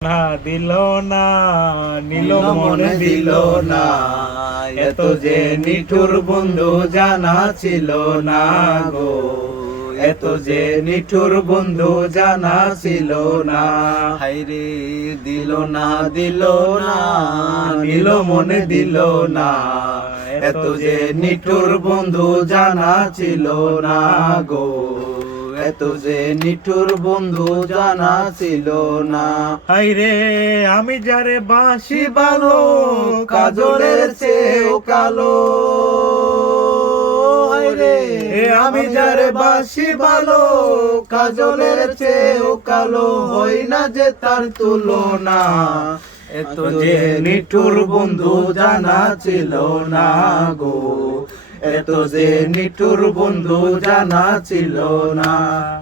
না দিল না নীল মনে দিল না, এত যে নিঠুর বন্ধু জানা ছিল না গো, এত যে নিঠুর বন্ধু জানা ছিল না। হাইরে দিল না নীল মনে দিল না, এত যে নিঠুর বন্ধু জানা ছিল না গো, এত যে নিঠুর বন্ধু জানা ছিল না। হাইরে আমি যারে বাসি ভালো কাজলের চেয়েও কালো, হায়রে আমি যারে বাসি ভালো কাজলের চেয়েও কালো, হই না যে তার তুলনা, এত যে নিঠুর বন্ধু জানা ছিল না গো, এত যে নিঠুর বন্ধু জানা ছিল না।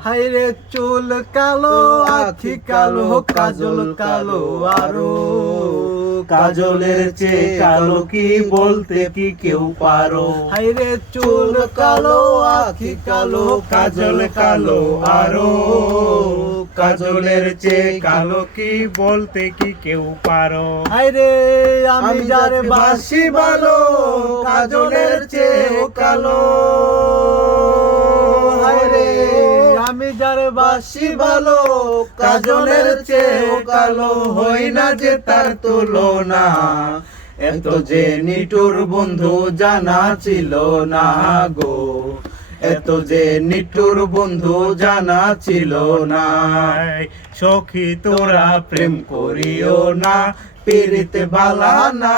হাইরে চুল কালো আখি কালো কাজল কালো আরো, কাজলের চেয়ে কালো কি বলতে কি কেউ পারো। হাইরে চুল কালো আখি কালো কাজল কালো আরো, কাজলের চেয়ে কালো কি বলতে কি কেউ পারো। হায়রে আমি যারে বাসি ভালো কাজলের চেয়েও কালো, হায়রে আমি যারে বাসি ভালো কাজলের চেয়েও কালো, হই না যে তার তুলনা, এত যে নিঠুর বন্ধু জানা ছিল না গো, এত যে নিঠুর বন্ধু জানা ছিল না। সখী তোরা প্রেম করিও না পীড়িতে বালা না,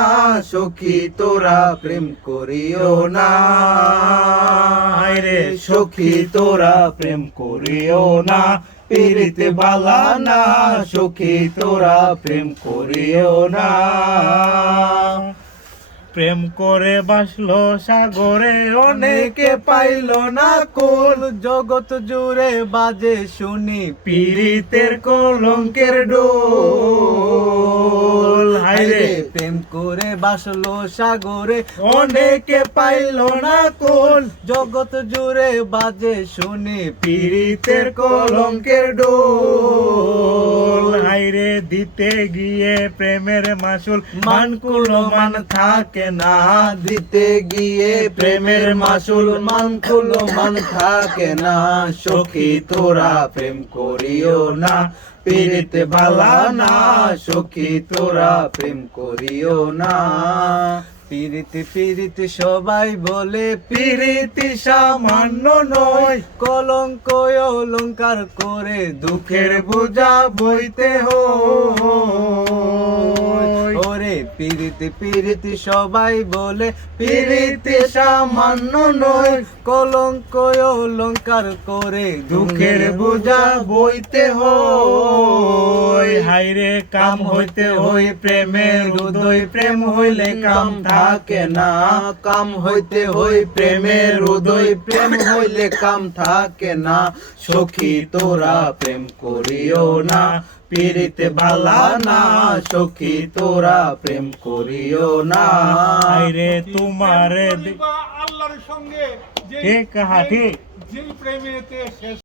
সখী তোরা প্রেম করিও না। হায়রে সখী তোরা প্রেম করিও না পীড়িতে বালা না, সখী তোরা প্রেম করিও না। প্রেম করে বাসলো সাগরে অনেকে পাইল না কোল, জগৎ জুড়ে বাজে শুনি পীড়িতের কলঙ্কের ডোল। হায়রে প্রেম করে বাসলো সাগরে অনেকে পাইল না কোল, জগৎ জুড়ে বাজে শুনি পীড়িতের কলঙ্কের ডোল। হায়রে দিতে গিয়ে প্রেমের মাসুল মানকুলো মান থাকে না, দিতে গিয়ে প্রেমের মাসুল মানকুলো মান থাকে না, সখী তোরা প্রেম করিও না পীড়িতে বালা না, সখী তোরা প্রেম করিও না। পীড়িতি পীড়িতি সবাই বলে পীড়িতি সামান্য নয়, কলঙ্ক অলঙ্কার করে দুঃখের বোঝা বইতে হয়। ওরে পীড়িতি পীড়িতি সবাই বলে পীড়িতি সামান্য নয়, কলঙ্ক অলঙ্কার করে দুঃখের বোঝা বইতে হয়। হায়রে কাম হইতে হই প্রেমের হৃদয়, প্রেম হইলে কাম থাকে না, কাম হইতে হই প্রেমের হৃদয়, প্রেম হইলে কাম থাকে না, সখী তোরা প্রেম করিও না পীড়িতে বালা না, সখী তোরা প্রেম করিও না। হায়রে তোমারে আল্লাহর সঙ্গে ঠিক হ্যাঁ ঠিক যে প্রেমেতে শেষ